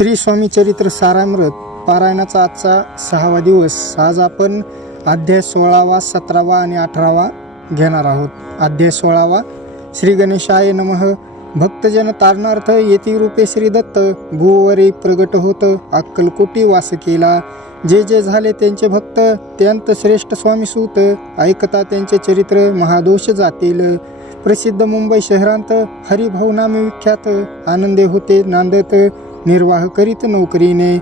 श्री स्वामी चरित्र सारामृत पारायणाचा आजचा सहावा दिवस. आज आपण अध्याय सोळावा सतरावा आणि अठरावा घेणार आहोत. अध्याय सोळावा. श्री गणेशाय नमः. भक्तजन तारणार्थ येती रूपे श्री दत्त. भूवरी प्रगट होत अक्कलकोटी वास केला. जे जे झाले त्यांचे भक्त त्यांत श्रेष्ठ स्वामी सूत. ऐकता त्यांचे चरित्र महादोष जातील. प्रसिद्ध मुंबई शहरांत हरिभाऊ नामे विख्यात. आनंदे होते नांदत. निर्वाह करीत नोकरीने.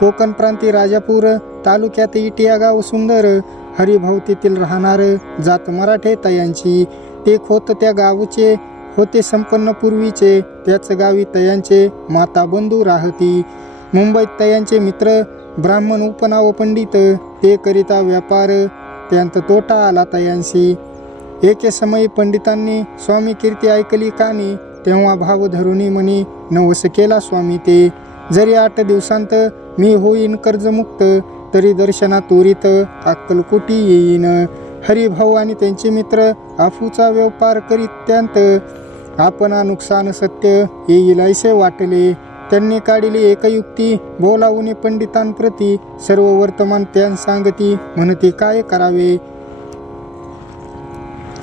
कोकण प्रांती राजापूर तालुक्यात इटिया गाव सुंदर हरिभाऊ तेथील राहणार जात मराठे तयांची. ते खोत त्या गावचे होते संपन्न पूर्वीचे. त्याच गावी तयांचे माता बंधू राहती. मुंबईत तयांचे मित्र ब्राह्मण उपनाव पंडित. ते करिता व्यापार त्यांत तोटा आला तयांशी. एके समयी पंडितांनी स्वामी कीर्ती ऐकली कानी. तेव्हा भाव धरुणी म्हणी नवस केला स्वामी ते. जरी आठ दिवसांत मी होईन कर्जमुक्त तरी दर्शना त्वरित अक्कलकोटी येईन. हरिभाऊ आणि त्यांचे मित्र आफूचा व्यापार करीत त्यांत आपणा नुकसान सत्य येईल असे वाटले. त्यांनी काढली एक युक्ती बोलावून पंडितांप्रती. सर्व वर्तमान त्यां सांगती म्हणती काय करावे?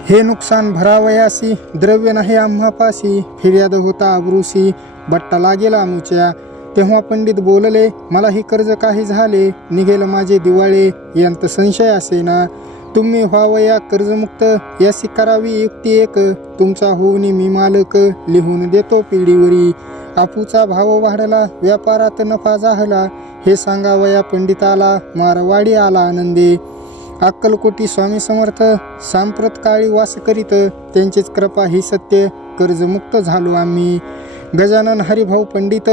हे नुकसान भरावयासी द्रव्य नाही आम्हापासी फिर्याद होता अब्रुसी बट्टा लागेल आमुच्या. तेव्हा पंडित बोलले मलाही कर्ज काही झाले निघेल माझे दिवाळे यांत संशय असेना. तुम्ही व्हावया कर्जमुक्त यासी करावी युक्ती एक. तुमचा होऊन मी मालक लिहून देतो पिढीवरी. आपूचा भाव वाढला व्यापारात नफा जाहला हे सांगावया पंडिताला मारवाडी आला आनंदी. अक्कलकोटी स्वामी समर्थ सांप्रत काळी वास करीत त्यांचीच कृपा ही सत्य कर्जमुक्त झालो आम्ही. गजानन हरिभाऊ पंडित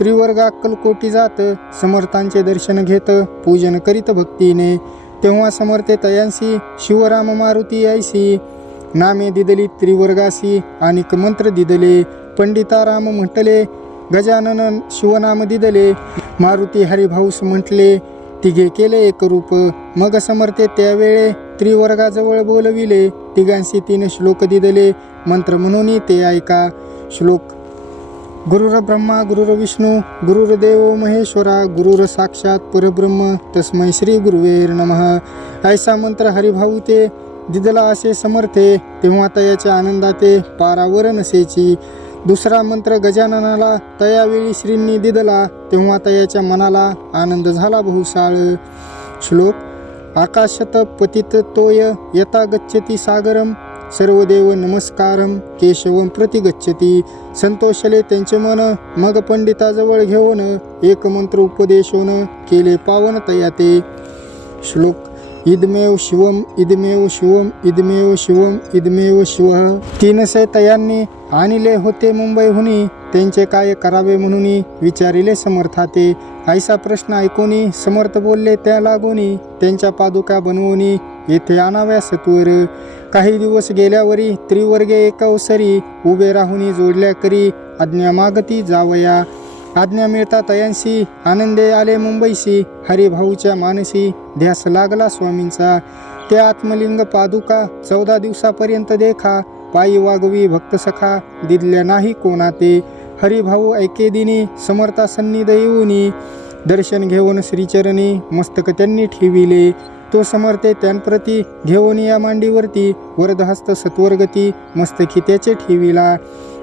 त्रिवर्ग अक्कलकोटी जात समर्थांचे दर्शन घेत पूजन करीत भक्तीने. तेव्हा समर्थे तयांसी शिवराम मारुती ऐसी नामे दिदली त्रिवर्गासी आणि मंत्र दिदले. पंडिताराम म्हटले गजानन शिवनाम दिदले. मारुती हरिभाऊस म्हटले तिघे केले एक रूप. मग समर्थे त्यावेळे त्रिवर्गाजवळ बोलविले. तिघांशी तीन श्लोक दिदले. मंत्र म्हणून ते ऐका. श्लोक. गुरुर ब्रह्मा गुरुर विष्णू गुरुर्देव महेश्वरा गुरुर साक्षात परब्रह्म. तस्मै श्री गुरुवेर नमः. ऐसा मंत्र हरिभाऊ ते दिदला असे समर्थे. तेव्हा तयाच्या आनंदाते पारावर नसेची दुसरा मंत्र गजाननाला तयावेळी श्रींनी दिदला तेव्हा तयाच्या मनाला आनंद झाला बहुसाळ. श्लोक आकाशत पतित तोय यथा गच्छती सागरम सर्व देव नमस्कारम केशवम प्रति गच्छती। संतोषले त्यांचे मन मग पंडिताजवळ घेऊन एक मंत्र उपदेशोन केले पावन तया ते श्लोक इदमेव शिवम इदमेव शिवम इदमेव शिवम इदमेव शिव. तीनसे तयांनी आणले होते मुंबईहुनी त्यांचे काय करावे म्हणून विचारिले समर्थाते. ऐसा प्रश्न ऐकोनी समर्थ बोलले त्या लागोनी त्यांच्या पादुका बनवूनी येथे आणाव्या सत्वर. काही दिवस गेल्यावरी त्रिवर्गे एकावसरी उभे राहुनी जोडल्या करी आज्ञा मागती जावया. आज्ञा मिळता तयांशी. आनंदे आले मुंबईशी. हरिभाऊच्या मानसी ध्यास लागला स्वामींचा. ते आत्मलिंग पादुका चौदा दिवसापर्यंत देखा. पायी वागवी भक्त सखा. दिदल्या नाही कोणा ते हरिभाऊ ऐकेदिनी समर्था सन्निध येऊनी दर्शन घेऊन श्रीचरणी. मस्तक त्यांनी ठेविले. तो समर्थे त्यांप्रती घेऊन या मांडीवरती वरदहस्त सत्वरगती मस्तकी त्याचे ठेविला.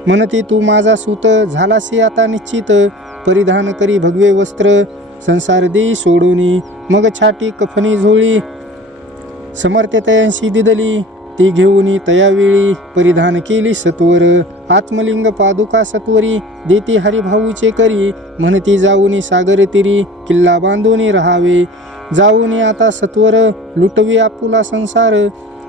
म्हणती तू माझा सूत झालासी आता निश्चित. परिधान करी भगवे वस्त्र संसार देई सोडूनी. मग छाटी कफनी झोळी. समर्थतयांशी दिदली. ती घेऊनी तयावेळी. परिधान केली सत्वर. आत्मलिंग पादुका सत्वरी. देती हरिभाऊचे करी. म्हणती जाऊनी सागर तिरी. किल्ला बांधूनी राहावे. जाऊनी आता सत्वर लुटवी आपुला संसार.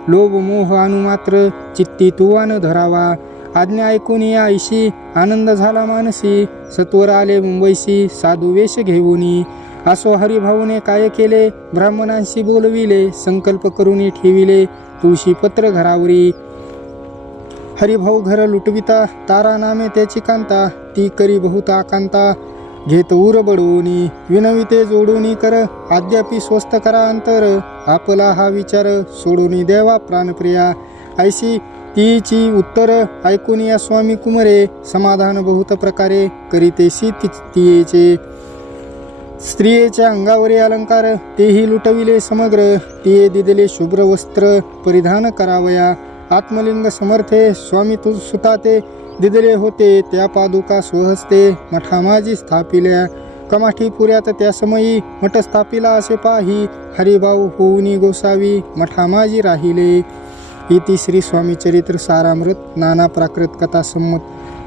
लोभ मोह अनुमात्र चित्ती तुवान धरावा. आज्ञा ऐकून या ऐशी आनंद झाला मानसी. सत्वर आले मुंबईशी साधू वेश घेऊनी. असो हरिभाऊने काय केले? ब्राह्मणांशी बोलविले संकल्प करून ठेविले तुळशीपत्र घरावरी. हरिभाऊ घर लुटविता तारा नामे त्याची कांता ती करी बहुता कांता. घेत उर बडवूनी विनविते जोडूनी कर अद्यापि स्वस्त करा अंतर. आपला हा विचार सोडूनी देवा प्राणप्रिया. ऐशी तीची उत्तर ऐकून या स्वामी कुमरे समाधान बहुत प्रकारे करीतेशी ति- तियेचे. स्त्रियेच्या अंगावरील अलंकार तेही लुटविले समग्र. तिये दिदले शुभ्र वस्त्र परिधान करावया. आत्मलिंग समर्थे स्वामी तु सुता ते दिदले होते त्या पादुका स्वहस्ते मठामाजी स्थापिल्या. कमाठी पुऱ्यात त्या समयी मठ स्थापिला असे पाही. हरिभाऊ होऊनी गोसावी मठामाजी राहिले. इति श्री स्वामी चरित्र सारामृत नाना प्राकृत कथा संमत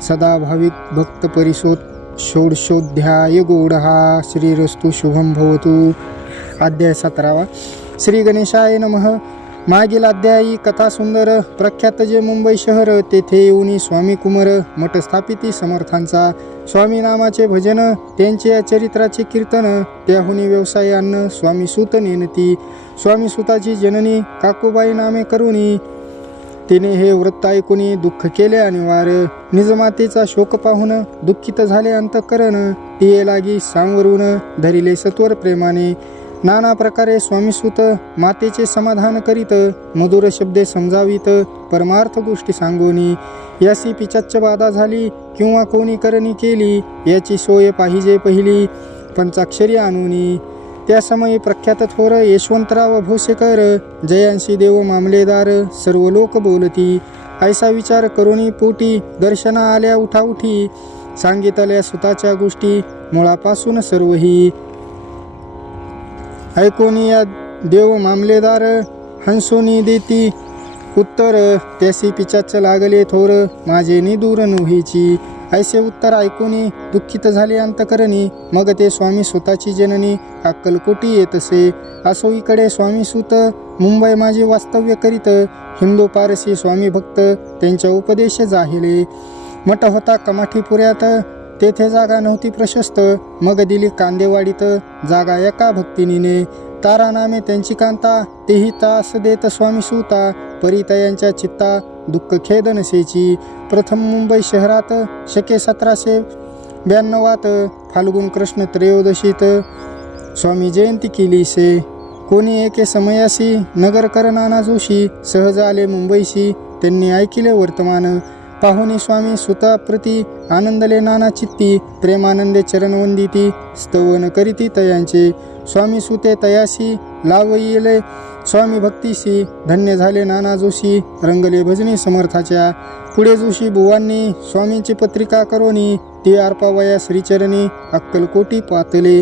सदा भाविक भक्त परिशोध षोडशोध्याय गौडहा श्रीरस्तु शुभम भवतु. अध्याय सतरावा. श्री गणेशाय नमः. मागील अध्यायी कथा सुंदर प्रख्यात जे मुंबई शहर तेथे येऊनी स्वामी कुमार मठस्थापिती समर्थांचा स्वामी नामाचे भजन त्यांचे या चरित्राचे कीर्तन त्याहुनी व्यवसाय अन्न स्वामी सुत नेनती स्वामी सुताची जननी काकूबाई नामे करुणी तिने हे वृत्त ऐकून दुःख केले अनिवार्य. निजमातेचा शोक पाहून दुःखित झाले अंतकरण तिये लागी सांवरून धरिले सत्वर प्रेमाने. नाना प्रकारे स्वामीसुत मातेचे समाधान करीत मधुर शब्दे समजावीत परमार्थ गोष्टी सांगोनी यासी पिचाच्च बाधा झाली किंवा कोणी करणी केली याची सोय पाहिजे पहिली पंचाक्षरी आणूनी. त्या समयी प्रख्यात थोर यशवंतराव भोसेकर जयांशी देव मामलेदार सर्व लोक बोलती ऐसा विचार करुणी पोटी दर्शना आल्या उठाउठी सांगितल्या सुताच्या गोष्टी मुळापासून सर्वही. ऐकोनी या देव मामलेदार हंसोनी देती उत्तर त्यासी पिचाच लागले थोर माझे नि दूर नोहीची. ऐसे उत्तर ऐकूनी दुःखित झाले अंतकरणी मग ते स्वामी स्वतःची जननी अक्कलकोटी येतसे. असो इकडे स्वामी सुत मुंबई माझे वास्तव्य करीत हिंदू पारसी स्वामी भक्त त्यांच्या उपदेश जाहिले. मठ होता कमाठीपुऱ्यात तेथे जागा नव्हती प्रशस्त. मग दिली कांदेवाडीत जागा एका भक्तिनीने. तारा नामे त्यांची कांता तेही तास देत स्वामी सुता. परितयांच्या चित्ता दुःख खेद नसेची प्रथम मुंबई शहरात शके सतराशे ब्याण्णवात फाल्गुन कृष्ण त्रयोदशीत स्वामी जयंती केली से कोणी एके समयासी नगरकर नाना जोशी सहज आले मुंबईशी. त्यांनी ऐकिले वर्तमान. पाहुणी स्वामी सुताप्रती आनंदले नाना चित्ती प्रेमानंदे चरणवंदिती स्तवन करीती तयांचे. स्वामी सुते तयासी लावईले स्वामी भक्तीशी धन्य झाले नाना जोशी रंगले भजनी समर्थाच्या. पुढे जोशी बुवांनी स्वामींची पत्रिका करोनी ती अर्पावया श्रीचरणी अक्कलकोटी पातले.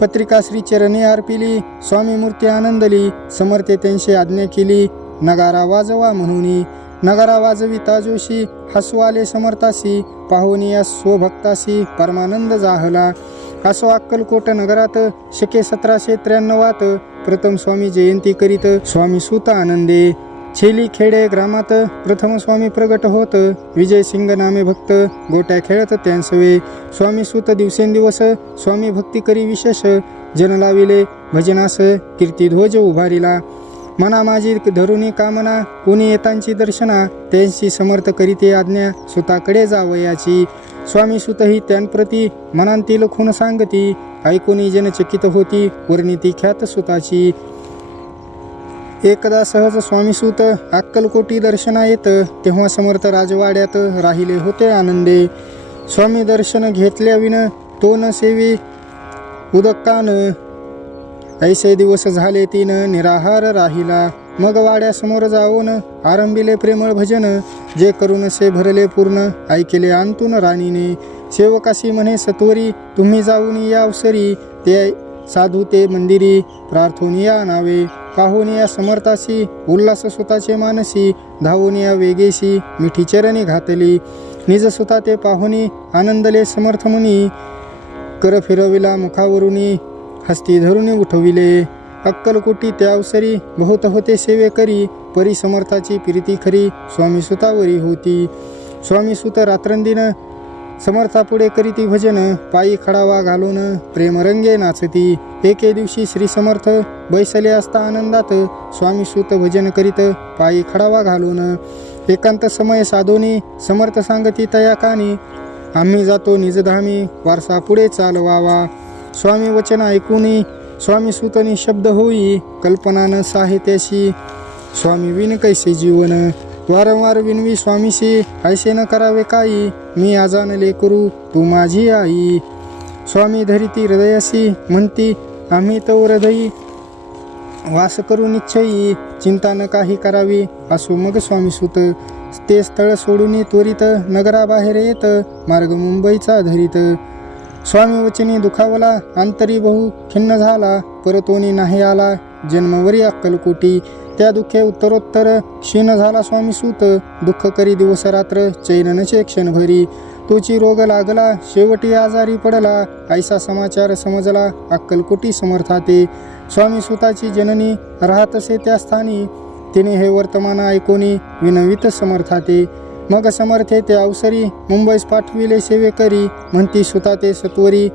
पत्रिका श्रीचरणी अर्पिली स्वामी मूर्ती आनंदली समर्थे त्यांची आज्ञा केली नगारा वाजवा म्हणूनी. नगरा वाजविता जोशी हसवाले समर्थासी पाहुनिया स्वभक्तासी परमानंद जाहला. असो अक्कलकोट नगरात शके सतराशे त्र्याण्णवात प्रथम स्वामी जयंती करीत स्वामी सुत आनंदे छेली खेडे ग्रामात प्रथम स्वामी प्रगट होत विजय सिंग नामे भक्त गोट्या खेळत त्यांसवे. स्वामी सुत दिवसेंदिवस स्वामी भक्ती करी विशेष जनलाविले भजनास कीर्तिध्वज उभारिला. मना माझी धरुणी कामना कोणी येतांची दर्शना त्यांची समर्थ करीते आज्ञा सुताकडे जावयाची स्वामी सुतही त्यांप्रती मनांतील खून सांगती ऐकून जनचकित होती वर्णिती ख्यात सुताची. एकदा सहज स्वामीसूत अक्कलकोटी दर्शना येत तेव्हा समर्थ राजवाड्यात राहिले होते आनंदे. स्वामी दर्शन घेतल्याविन तो न सेवी उदकान ऐसे दिवस झाले तीन निराहार राहिला. मग वाड्यासमोर जाऊन आरंभिले प्रेमळ भजन. जे करून से भरले पूर्ण ऐकेले अंतून राणीने. सेवकाशी म्हणे सत्वरी तुम्ही जाऊन या अवसरी. ते साधू ते मंदिरी प्रार्थून या नावे. पाहुनिया समर्थासी उल्हास स्वतःचे मानसी. धावून या वेगेशी मिठी चरणी घातली. निज स्वतः ते पाहुनी आनंदले समर्थ मुनी. कर फिरविला मुखावरुनी. हस्ती धरून उठविले. अक्कलकोटी त्या अवसरी बहुत होते सेवे करी. परी समर्थाची प्रीती खरी स्वामी सुतावरी होती. स्वामी सुत रात्रंदिन समर्थापुढे करीती भजन पायी खडावा घालून प्रेमरंगे नाचती. एके दिवशी श्री समर्थ बैसले असता आनंदात स्वामी सुत भजन करीत पायी खडावा घालून. एकांत समय साधोनी समर्थ सांगती तया कानी. आम्ही जातो निजधामी वारसा पुढे चालवावा. स्वामी वचन ऐकूनी स्वामी सुतनी शब्द होई कल्पनानं साहित्याशी. स्वामी विन कैसे जीवन? वारंवार विनवी स्वामीशी ऐसे न करावे काही. मी आजानले करू तू माझी आई. स्वामी धरिती हृदयासी म्हणती आम्ही तो हृदयी वास करू निश्चयी. चिंता न काही करावी असो मग स्वामी सुत. ते स्थळ सोडून त्वरित नगराबाहेर येत मार्ग मुंबईचा धरीत. स्वामी वचनी दुखावला अंतरी बहु खिन्न झाला परतोनी नाही आला जन्मवरी अक्कलकोटी त्या दुःखे उत्तरोत्तर क्षीण झाला स्वामी सूत दुःख करी दिवस रात्र चैननचे क्षणभरी तोची रोग लागला शेवटी आजारी पडला ऐसा समाचार समजला अक्कलकोटी समर्थाते. स्वामी सुताची जननी राहतसे त्या स्थानी तिने हे वर्तमान ऐकोनी विनवित समर्थाते. मग समर्थे ते अवसरी मुंबईस पाठविले सेवे करी म्हणती सुता ते सत्वरी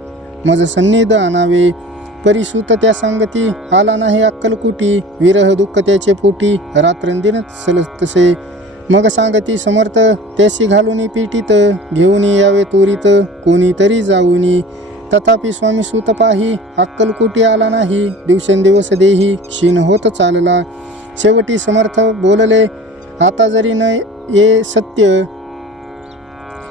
मज सन्निध आणावे. परिसुत त्या सांगती आला नाही अक्कलकुटी विरह दुःख त्याचे पोटी रात्रंदिन सलत तसे. मग सांगती समर्थ त्याशी घालून पिटीत घेऊन यावे तोरीत कोणीतरी जाऊनी. तथापि स्वामी सुत पाही अक्कलकुटी आला नाही दिवसेंदिवस देही क्षीण होत चालला. शेवटी समर्थ बोलले आता जरी न ये सत्य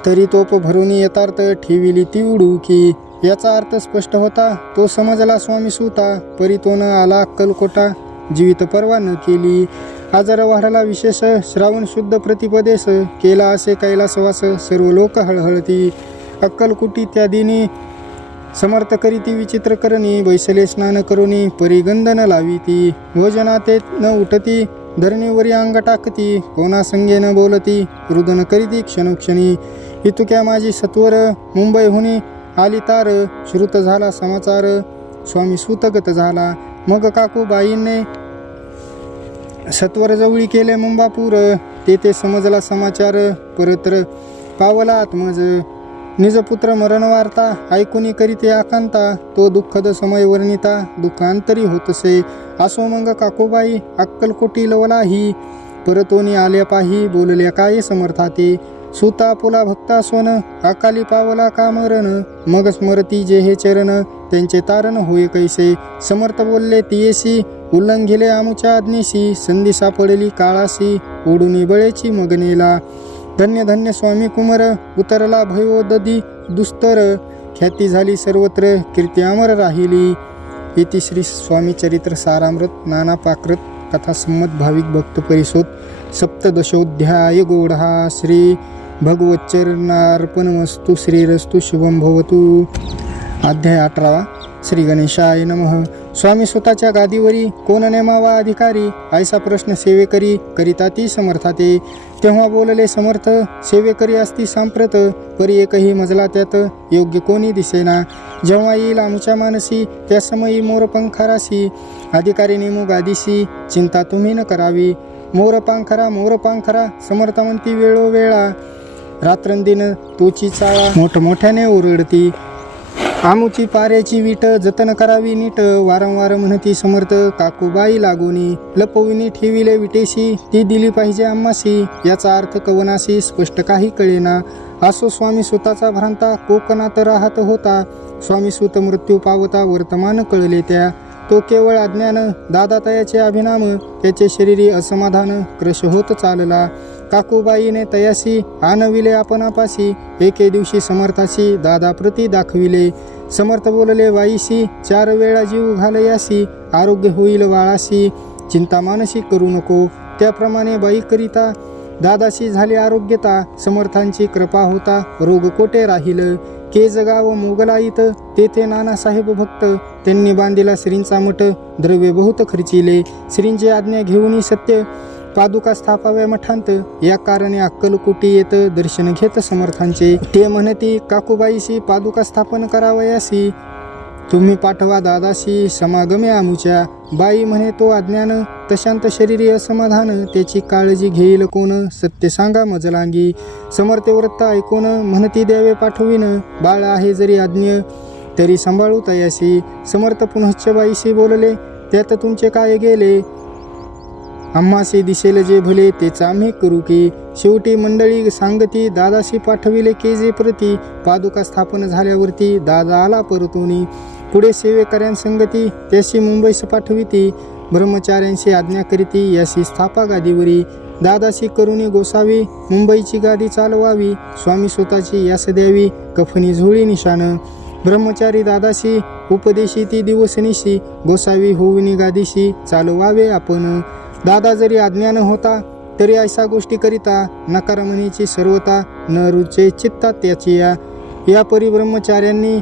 तरी तोप भरून यथार्थ ठेविली ती उडू की याचा अर्थ स्पष्ट होता तो समजला स्वामी सुता परी तो न आला अक्कलकोटा. जीवित परवा न केली. आजार वाढला विशेष श्रावण शुद्ध प्रतिपदेश केला असे कैलासवास सर्व लोक हळहळती. अक्कलकुटी त्या दिनी समर्थ करीती विचित्र करणी बैसले स्नान करुनी परिगंधन लाविती. भोजना ते न उठती धरणीवरी अंग टाकती कोणा संगे न बोलती रुदन करीती क्षणोक्षणी. इतुक्या माझी सत्वर मुंबईहुनी आली तार श्रुत झाला समाचार स्वामी सुतगत झाला. मग काकू बाईंने सत्वर जवळी केले मुंबापूर तेथे समजला समाचार परत्र पावला आत्मज. निजपुत्र मरण वार्ता ऐकुनी करीते आकांता तो दुःखद समय वर्णिता दुःखांतरी होतसे. असो मग काकोबाई अक्कलकोटी लवलाही. परतोनी आल्या पाही बोलल्या काय समर्थाते? सुता पुला भक्ता सोन अकाली पावला का मरण मग स्मरती जे हे चरण त्यांचे तारण होय कैसे? समर्थ बोलले तियेसी उल्लंघिले आमुच्या आज्ञेशी. संधी सापडली काळाशी ओढूनी बळेची मगनेला. धन्य धन्य स्वामी कुमार उतरला भयो ददी दुस्तर. ख्याती झाली सर्वत्र कीर्ती अमर राहिली. इति श्री स्वामीचरित्र सारामृत नाना पाकृत कथासंमत भाविक भक्त परिषद सप्तदशोध्याय गोढा श्री भगवच्चरणार्पणमस्तु श्रीरस्तु शुभम भवतु. अध्याय अठरावा श्री गणेशाय नमः. स्वामी स्वतःच्या गादीवरी कोण नेमावा अधिकारी? ऐसा प्रश्न सेवेकरी करिता ती समर्थाते. तेव्हा बोलले समर्थ सेवेकरी असती सांप्रत परी एकही मजला त्यात योग्य कोणी दिसेना. जेव्हा येईल आमच्या मानसी त्या समयी मोरपंखारासी अधिकारी नेमू गादीशी चिंता तुम्ही न करावी. मोरपांखरा मोरपांखरा समर्थवंती समर्थ म्हणती वेळोवेळा. रात्रंदिन तोची चाळा मोठमोठ्याने ओरडती. आमुची पाऱ्याची वीट जतन करावी नीट. वारंवार म्हणती समर्थ काकूबाई लागोनी लपविनी ठेविले विटेशी ती दिली पाहिजे आम्हासी याचा अर्थ कवनाशी स्पष्ट काही कळेना. असो स्वामी सुताचा भ्रांता कोकणात राहत होता. स्वामी सुत मृत्यू पावता वर्तमान कळले त्या. तो केवळ अज्ञान दादातयाचे अभिनाम त्याचे शरीरी असमाधान क्रश होत चालला. काकूबाईने तयासी आणविले आपणापाशी. एके दिवशी समर्थाशी दादाप्रती दाखविले. समर्थ बोलले वाईशी चार वेळा जीव घालयासी आरोग्य होईल वाळाशी चिंता मानसी करू नको. त्याप्रमाणे बाईकरिता दादाशी झाली आरोग्यता समर्थांची कृपा होता रोग कोठे राहील? केजगाव मोगलाईत तेथे नानासाहेब भक्त. त्यांनी बांधिला श्रींचा मठ द्रव्य बहुत खर्चिले. श्रींची आज्ञा घेऊन सत्य पादुका स्थापाव्या मठांत या कारणे अक्कलकुटी येत दर्शन घेत समर्थांचे. ते म्हणती काकूबाईशी पादुका स्थापन करावयासी. तुम्ही पाठवा दादाशी समागमे आमुच्या. बाई म्हणे तो अज्ञान तशांत शरीरी असमाधान त्याची काळजी घेईल कोण? सत्य सांगा मजलांगी. समर्थवृत्त ऐकून म्हणती द्यावे पाठविन. बाळ आहे जरी आज्ञ तरी सांभाळू तयासी. समर्थ पुनश्च बाईशी बोलले. त्यात तुमचे काय गेले? आम्हासे दिसेल जे भले तेच आम्ही करू की शेवटी मंडळी सांगती दादाशी पाठविले के जे प्रती पादुका स्थापन झाल्यावरती दादा आला परतोनी. पुढे सेवेकऱ्यांसंगती त्याशी मुंबईस पाठविती. ब्रह्मचाऱ्यांशी आज्ञा करीती याशी स्थापा गादीवरी दादाशी करुणी गोसावी मुंबईची गादी चालवावी. स्वामी स्वतःची यास द्यावी कफनी झोळी निशाण. ब्रह्मचारी दादाशी उपदेशी ती दिवसनिशी. गोसावी होविनी गादीशी चालवावे आपण. दादा जरी अज्ञान होता तरी ऐसा गोष्टी करिता नकारमणीची सर्वता न रुचे चित्तात त्याची या. या परिब्रह्मचार्यांनी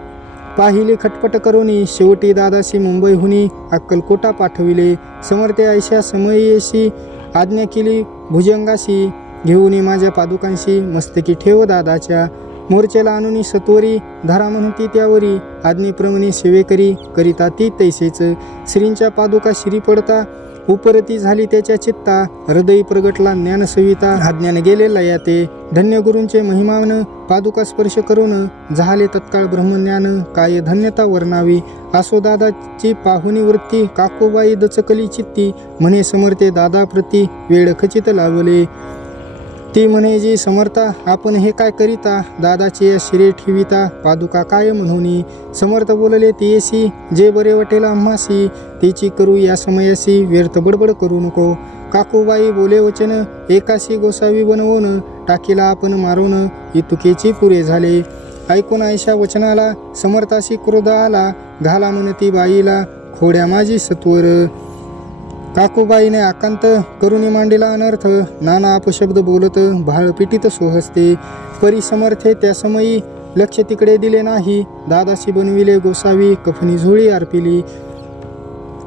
पाहिले खटपट करूनी शेवटी दादाशी मुंबईहुनी अक्कलकोटा पाठविले. समर्थे ऐशा समयेशी आज्ञा केली भुजंगाशी घेऊन माझ्या पादुकांशी मस्तकी ठेव दादाच्या. मोर्चेला आणून सत्वरी धारा म्हणती त्यावरी आज्ञेप्रमाणे सेवेकरी करिता ती तैसेच. श्रींच्या पादुका शिरी पडता उपरती झाली त्याच्या चित्ता हृदयी प्रगटला ज्ञान गेलेला आज्ञान ते. धन्य गुरूंचे महिमान पादुका स्पर्श करून झाले तत्काळ ब्रह्मज्ञान काय धन्यता वर्णावी. आसोदादाची पाहुणी वृत्ती काकोबाई दचकली चित्ती. म्हणे समर्थे दादा प्रती वेळ खचित लावले. ती म्हणे जी समर्था आपण हे काय करिता? दादाचे शिरे ठेविता? पादुका काय म्हणूनी? समर्थ बोलले तियेसी जे बरे वाटेल आम्हासी तिची करू या समयासी व्यर्थ बडबड करू नको. काकूबाई बोले वचन एकाशी गोसावी बनवून टाकीला आपण मारून इतुकेची पुरे झाले. ऐकून आयशा वचनाला समर्थाशी क्रोध आला घाला म्हणती बाईला खोड्या माझी सत्वर. काकूबाईने आकांत करुणी मांडीला अनर्थ नाना अपशब्द बोलत भाळपिटीत सोहसते. परिसमर्थे त्यासमयी लक्ष तिकडे दिले नाही. दादाशी बनविले गोसावी कफनी झोळी अर्पिली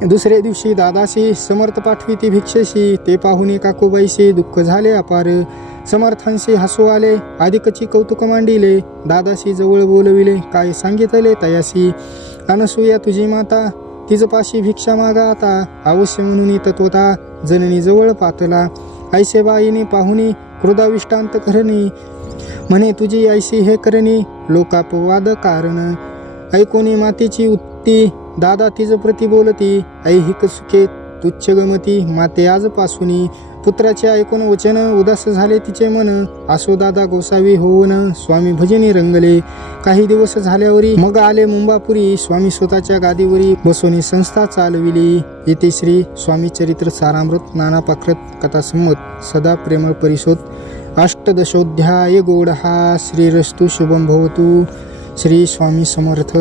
दुसरे दिवशी दादाशी समर्थ पाठवी ती भिक्षेशी. ते पाहुणे काकूबाईशी दुःख झाले अपार. समर्थांशी हसू आले अधिकची कौतुक मांडिले. दादाशी जवळ बोलविले काय सांगितले तयाशी? अनसूया तुझी माता तिचं पाशी भिक्षा मागा आता. अवश्य म्हणून तत्वता जननी जवळ पातला. ऐसेबाईने पाहुणी क्रोधाविष्टांत करणी. म्हणे तुझी ऐशी हे करणी. लोकापवाद कारण. ऐकोनी मातीची उत्ती. दादा तिचं प्रति बोलती ऐहिक सुखे तुच्छ गमती माते आजपासूनी पुत्राचे ऐकून वचन उदास झाले तिचे मन. आसोदादा गोसावी होऊन स्वामी भजनी रंगले. काही दिवस झाल्यावरी मग आले मुंबापुरी. स्वामी स्वतःच्या गादीवरी बसवणी संस्था चालविली. येथे श्री स्वामी चरित्र सारामृत नाना पाखरत कथासंमत सदा प्रेमळ परिशोध. अष्टदशोध्याय गोड हा श्रीरस्तु शुभम भवतु. श्री स्वामी समर्थ.